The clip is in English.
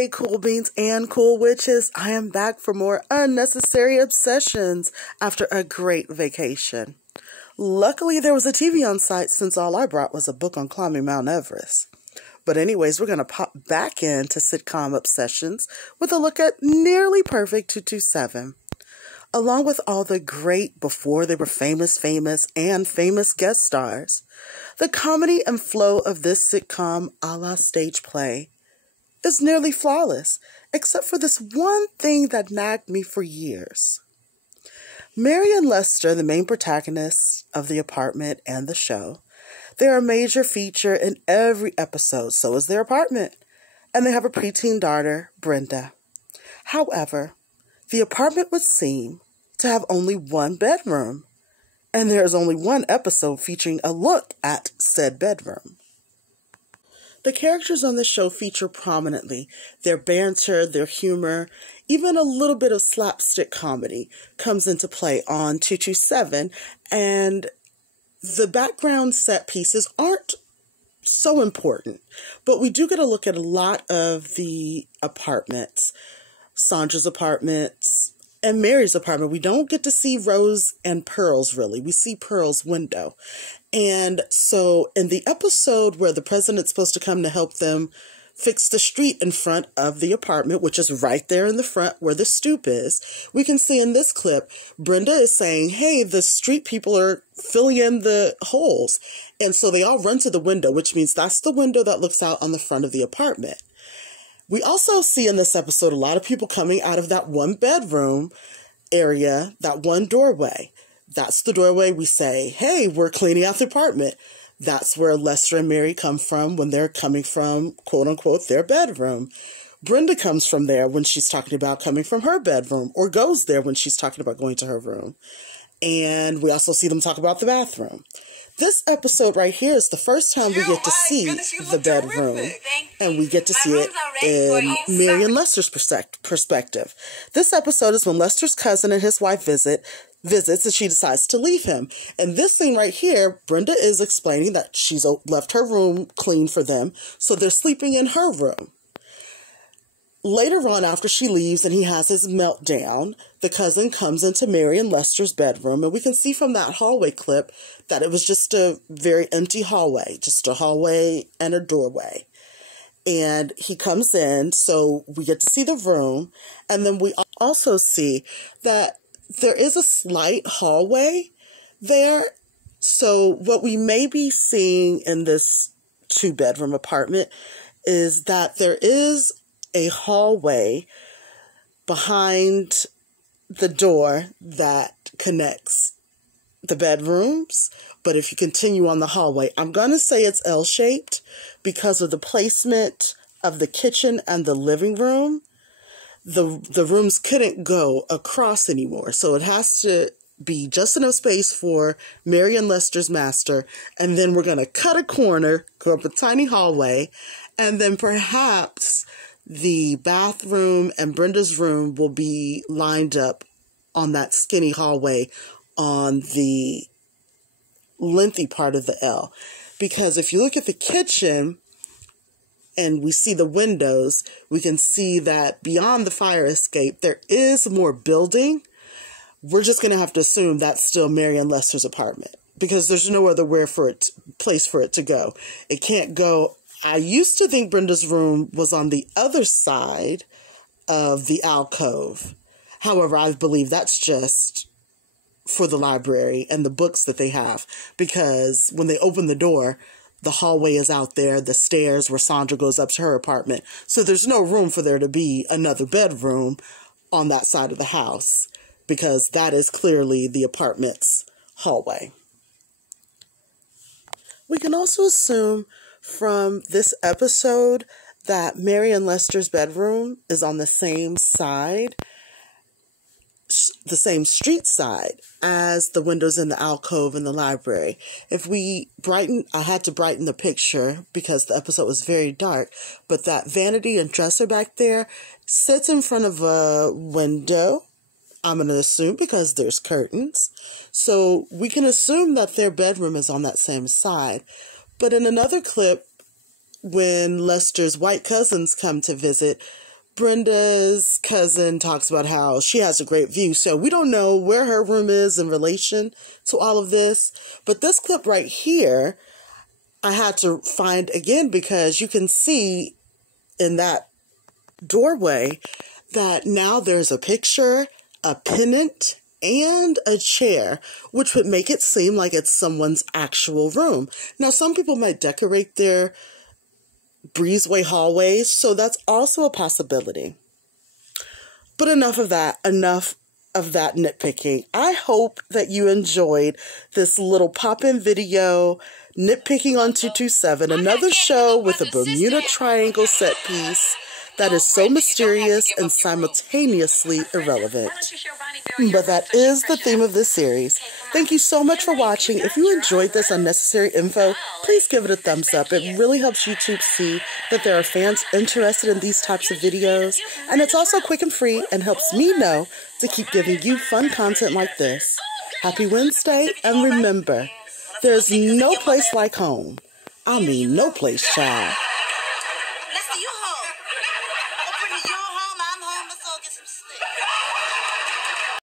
Hey, cool beans and cool witches. I am back for more unnecessary obsessions after a great vacation. Luckily, there was a TV on site since all I brought was a book on climbing Mount Everest. But anyways, we're going to pop back into sitcom obsessions with a look at Nearly Perfect 227. Along with all the great before they were famous and famous guest stars, the comedy and flow of this sitcom a la stage play is nearly flawless, except for this one thing that nagged me for years. Mary and Lester, the main protagonists of the apartment and the show, they're a major feature in every episode, so is their apartment, and they have a preteen daughter, Brenda. However, the apartment would seem to have only one bedroom, and there is only one episode featuring a look at said bedroom. The characters on the show feature prominently. Their banter, their humor, even a little bit of slapstick comedy comes into play on 227, and the background set pieces aren't so important, but we do get a look at a lot of the apartments, Sandra's apartments, and Mary's apartment. We don't get to see Rose and Pearl's, really. We see Pearl's window. And so in the episode where the president's supposed to come to help them fix the street in front of the apartment, which is right there in the front where the stoop is, we can see in this clip, Brenda is saying, hey, the street people are filling in the holes. And so they all run to the window, which means that's the window that looks out on the front of the apartment. We also see in this episode a lot of people coming out of that one bedroom area, that one doorway. That's the doorway we say, hey, we're cleaning out the apartment. That's where Lester and Mary come from when they're coming from, quote unquote, their bedroom. Brenda comes from there when she's talking about coming from her bedroom, or goes there when she's talking about going to her room. And we also see them talk about the bathroom. This episode right here is the first time we get to see the bedroom, and we get to see it in Mary and Lester's perspective. This episode is when Lester's cousin and his wife visits, and she decides to leave him. And this thing right here, Brenda is explaining that she's left her room clean for them, so they're sleeping in her room. Later on, after she leaves and he has his meltdown, the cousin comes into Mary and Lester's bedroom, and we can see from that hallway clip that it was just a very empty hallway, just a hallway and a doorway. And he comes in, so we get to see the room, and then we also see that there is a slight hallway there. So what we may be seeing in this two-bedroom apartment is that there is a hallway behind the door that connects the bedrooms. But if you continue on the hallway, I'm going to say it's L-shaped because of the placement of the kitchen and the living room. The rooms couldn't go across anymore. So it has to be just enough space for Mary and Lester's master. And then we're going to cut a corner, go up a tiny hallway, and then perhaps the bathroom and Brenda's room will be lined up on that skinny hallway on the lengthy part of the L. Because if you look at the kitchen and we see the windows, we can see that beyond the fire escape, there is more building. We're just going to have to assume that's still Mary and Lester's apartment because there's no other place for it to go. It can't go. I used to think Brenda's room was on the other side of the alcove. However, I believe that's just for the library and the books that they have, because when they open the door, the hallway is out there, the stairs where Sandra goes up to her apartment. So there's no room for there to be another bedroom on that side of the house, because that is clearly the apartment's hallway. We can also assume from this episode that Mary and Lester's bedroom is on the same side, the same street side as the windows in the alcove in the library. If we I had to brighten the picture because the episode was very dark, but that vanity and dresser back there sits in front of a window, I'm going to assume, because there's curtains. So we can assume that their bedroom is on that same side. But in another clip, when Lester's white cousins come to visit, Brenda's cousin talks about how she has a great view. So we don't know where her room is in relation to all of this. But this clip right here, I had to find again because you can see in that doorway that now there's a picture, a pennant, and a chair, which would make it seem like it's someone's actual room. Now, some people might decorate their breezeway hallways, so that's also a possibility. But enough of that nitpicking. I hope that you enjoyed this little pop-in video, Nitpicking on 227, another show with a Bermuda Triangle set piece that is so mysterious and simultaneously irrelevant. But that is the theme of this series. Thank you so much for watching. If you enjoyed this unnecessary info, please give it a thumbs up. It really helps YouTube see that there are fans interested in these types of videos. And it's also quick and free and helps me know to keep giving you fun content like this. Happy Wednesday, and remember, there's no place like home. I mean, no place, child.